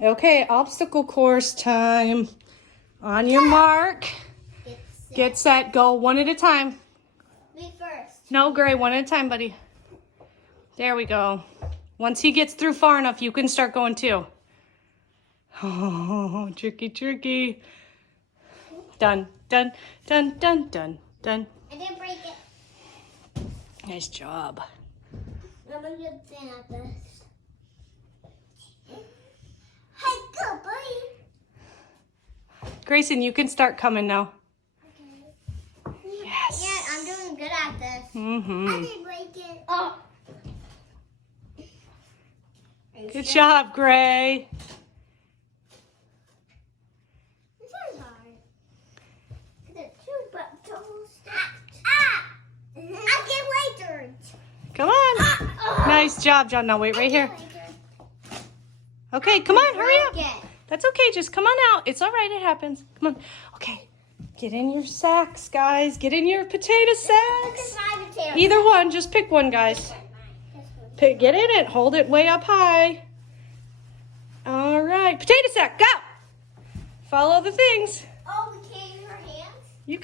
Okay, obstacle course time. On your mark. Get set. Go one at a time. Me first. No, Gray, one at a time, buddy. There we go. Once he gets through far enough, you can start going too. Oh, tricky, tricky. Done, done, done, done, done, done. I didn't break it. Nice job. I'm a good thing at this. Hey, good buddy. Grayson, you can start coming now. Okay. Yes. Yeah, I'm doing good at this. Mm-hmm. I didn't break it. Oh. Good job, Gray. This is hard. The two buttons. I get lasered. Come on. Nice job, John. Now wait right here. Okay, come on, hurry up. That's okay, just come on out. It's all right, it happens. Come on. Okay, get in your sacks, guys. Get in your potato sacks. Either one, just pick one, guys. Get in it, hold it way up high. All right, potato sack, go. Follow the things. Oh, we can't use our hands? You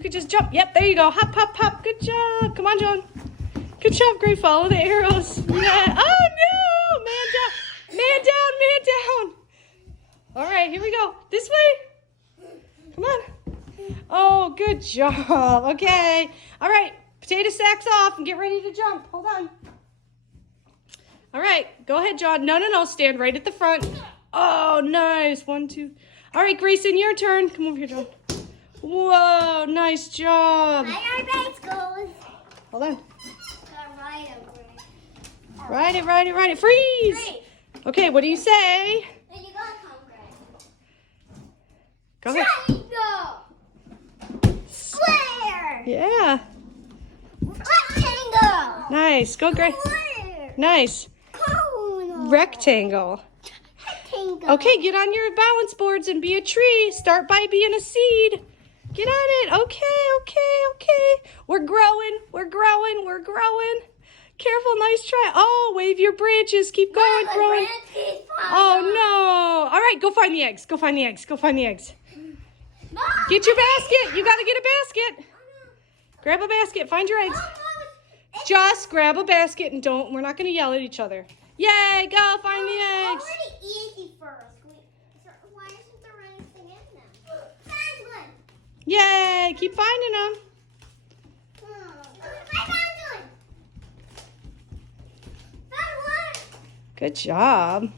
can just jump. Yep, there you go. Hop, hop, hop. Good job. Come on, John. Good job, Gray. Follow the arrows. Yeah. Oh, no. Man down. Man down. Man down. All right, here we go. This way. Come on. Oh, good job. Okay. All right. Potato sacks off and get ready to jump. Hold on. All right. Go ahead, John. No. Stand right at the front. Oh, nice. 1, 2. All right, Grayson, your turn. Come over here, John. Whoa, nice job. Our base goes. Hold on. Ride it. Ride it. Freeze. Okay, what do you say? There you go, Congress. Go ahead. Triangle. Square. Yeah. Rectangle. Nice. Go, Gray. Square. Nice. Cone. Rectangle. Rectangle. Okay, get on your balance boards and be a tree. Start by being a seed. Get on it. Okay. We're growing. Careful, nice try. Oh, wave your branches. Keep going, growing. Oh, no. All right, go find the eggs. Get your basket. You got to get a basket. Grab a basket. Find your eggs. Just grab a basket and we're not going to yell at each other. Yay, go find the eggs. Already easy first. Why isn't there anything in them? Found one. Yay, keep finding them. I found one. Found one. Good job.